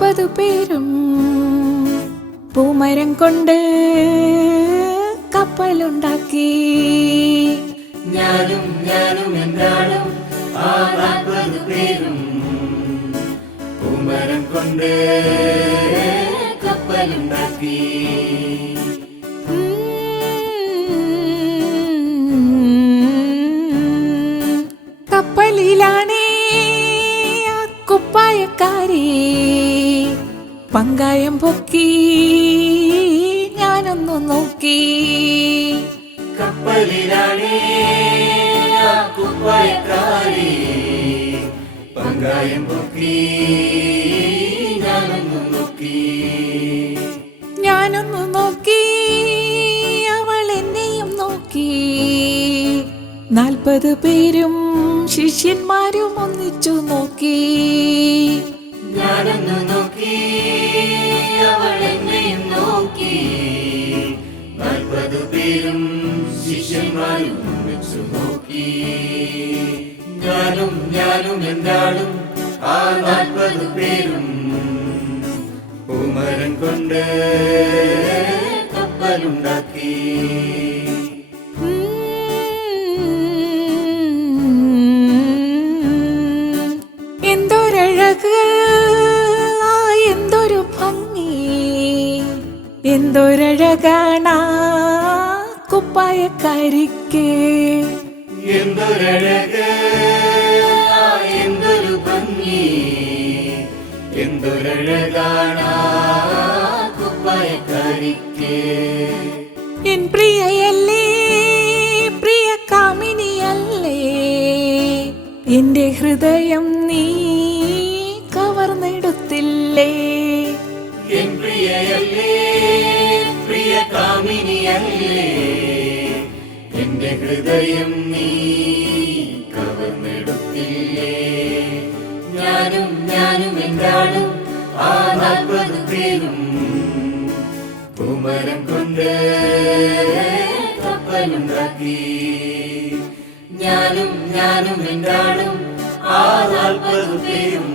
40 പേരും പൂമരം കൊണ്ട് കപ്പലുണ്ടാക്കി. ഞാനും എന്നാളും ആ 40 പേരും പൂമരം കൊണ്ട് കപ്പലുണ്ടാക്കി. കപ്പലിലാണേ കുപ്പായക്കാരി പങ്കായം പൊക്കി ഞാനൊന്നു നോക്കി. കപ്പലിലാണേ കുപ്പായക്കാരി പങ്കായം പൊക്കി ഞാനൊന്നു നോക്കി. ഞാനൊന്നു നോക്കി അവൾ എന്നെയും നോക്കി. 40 പേരും ശിഷ്യന്മാരും ഒന്നിച്ചു നോക്കി. ഞാനൊന്നു നോക്കി അവൾ എന്നെയും നോക്കി. 40 പേരും ശിഷ്യന്മാരും ഒന്നിച്ചു നോക്കി. ഞാനും എന്താളും ആ 40 പേരും പൂമരം കൊണ്ട് കപ്പലുണ്ടാക്കി. എന്തൊരഴക് എന്തൊരു ഭംഗി എന്തൊരഴകാണാ കുപ്പായക്കാരിക്ക്. എന്തൊരഴക് എന്തൊരു ഭംഗി എന്തൊരഴകാണാ കുപ്പായക്കാരിക്ക്. എൻ പ്രിയയല്ലേ പ്രിയ കാമിനിയല്ലേ എന്റെ ഹൃദയം നീ കവർന്നെടുത്തില്ലേ. എൻ പ്രിയയല്ലേ പ്രിയ കാമിനിയല്ലേ എന്റെ ഹൃദയം നീ കവർന്നെടുത്തില്ലേ. ഞാനും എന്താളും ആ 40 പേരും പൂമരം കൊണ്ട് കപ്പലുണ്ടാക്കി. ഞാനും എന്താളും ആ 40 പേരും